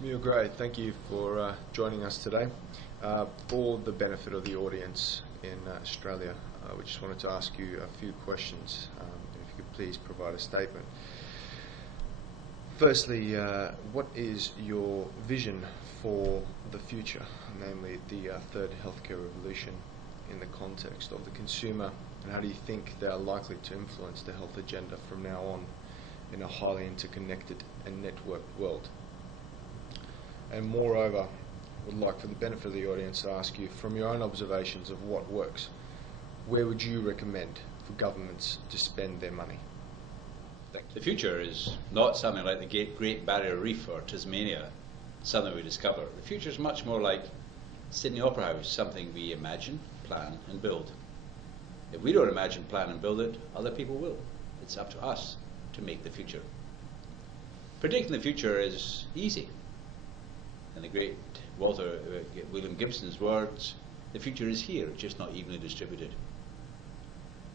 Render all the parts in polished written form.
Muir Gray, thank you for joining us today. For the benefit of the audience in Australia, we just wanted to ask you a few questions. If you could please provide a statement. Firstly, what is your vision for the future, namely the third healthcare revolution in the context of the consumer, and how do you think they are likely to influence the health agenda from now on in a highly interconnected and networked world? And moreover, would like for the benefit of the audience to ask you, from your own observations of what works, where would you recommend for governments to spend their money? The future is not something like the Great Barrier Reef or Tasmania, something we discover. The future is much more like Sydney Opera House, something we imagine, plan and build. If we don't imagine, plan and build it, other people will. It's up to us to make the future. Predicting the future is easy. In the great William Gibson's words, the future is here, it's just not evenly distributed.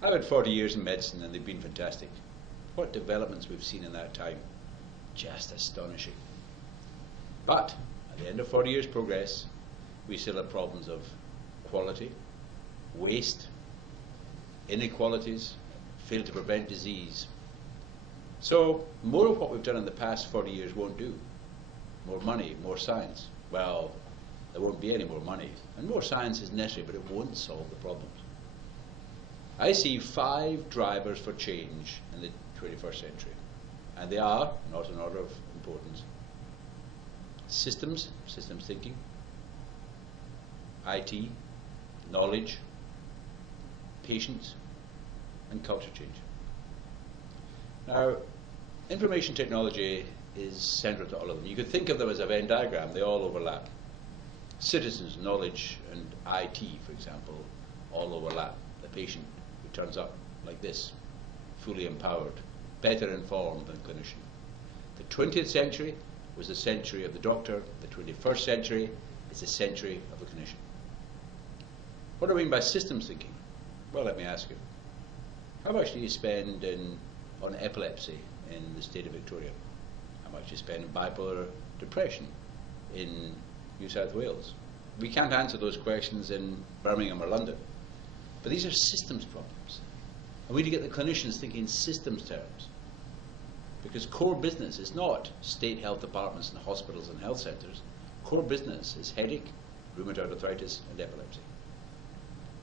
I've had 40 years in medicine and they've been fantastic. What developments we've seen in that time, just astonishing. But at the end of 40 years progress, we still have problems of quality, waste, inequalities, fail to prevent disease. So more of what we've done in the past 40 years won't do. More money, more science. Well, there won't be any more money. And more science is necessary, but it won't solve the problems. I see 5 drivers for change in the 21st century. And they are, not in order of importance, systems thinking, IT, knowledge, patients, and culture change. Now, information technology is central to all of them. You could think of them as a Venn diagram, they all overlap. Citizens, knowledge, and IT, for example, all overlap. The patient who turns up like this, fully empowered, better informed than clinician. The 20th century was the century of the doctor, the 21st century is the century of the clinician. What do I mean by systems thinking? Well, let me ask you, how much do you spend on epilepsy in the state of Victoria? How much you spend on bipolar depression in New South Wales? We can't answer those questions in Birmingham or London. But these are systems problems. And we need to get the clinicians thinking in systems terms. Because core business is not state health departments and hospitals and health centres. Core business is headache, rheumatoid arthritis, and epilepsy.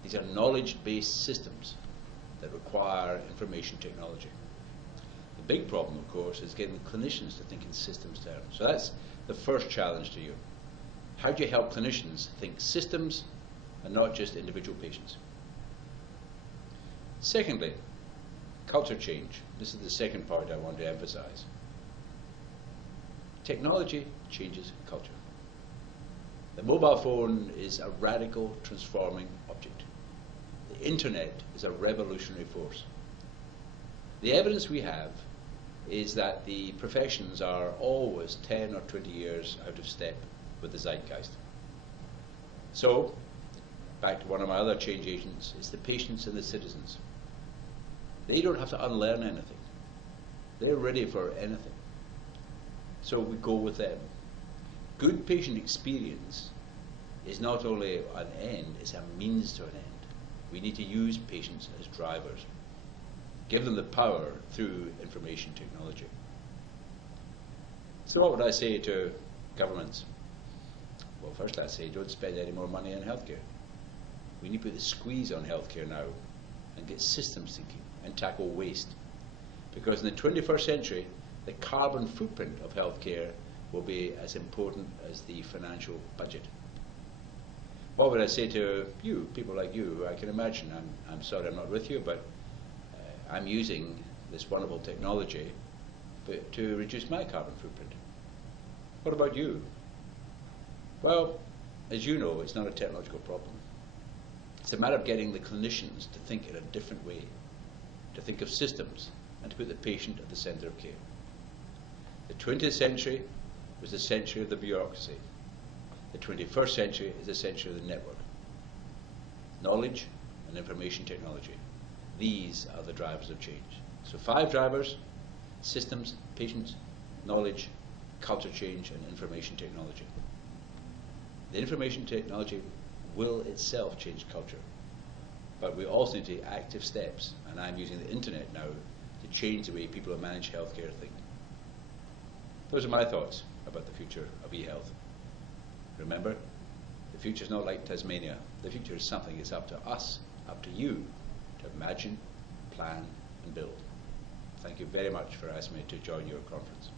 These are knowledge-based systems that require information technology. The big problem, of course, is getting the clinicians to think in systems terms. So that's the first challenge to you. How do you help clinicians think systems and not just individual patients? Secondly, culture change. This is the second part I want to emphasize. Technology changes culture. The mobile phone is a radical transforming object. The internet is a revolutionary force. The evidence we have is that the professions are always 10 or 20 years out of step with the zeitgeist. So, back to one of my other change agents, is the patients and the citizens. They don't have to unlearn anything. They're ready for anything. So we go with them. Good patient experience is not only an end, it's a means to an end. We need to use patients as drivers. Give them the power through information technology. So what would I say to governments? Well, first I'd say don't spend any more money on healthcare. We need to put the squeeze on healthcare now and get systems thinking and tackle waste. Because in the 21st century, the carbon footprint of healthcare will be as important as the financial budget. What would I say to you, people like you? I can imagine, I'm sorry I'm not with you, but I'm using this wonderful technology to reduce my carbon footprint. What about you? Well, as you know, it's not a technological problem. It's a matter of getting the clinicians to think in a different way, to think of systems and to put the patient at the centre of care. The 20th century was the century of the bureaucracy. The 21st century is the century of the network. Knowledge and information technology. These are the drivers of change. So 5 drivers: systems, patients, knowledge, culture change and information technology. The information technology will itself change culture, but we also need to take active steps, and I'm using the internet now to change the way people who manage healthcare think. Those are my thoughts about the future of e-health. Remember, the future is not like Tasmania. The future is something that's up to us, up to you, to imagine, plan and build. Thank you very much for asking me to join your conference.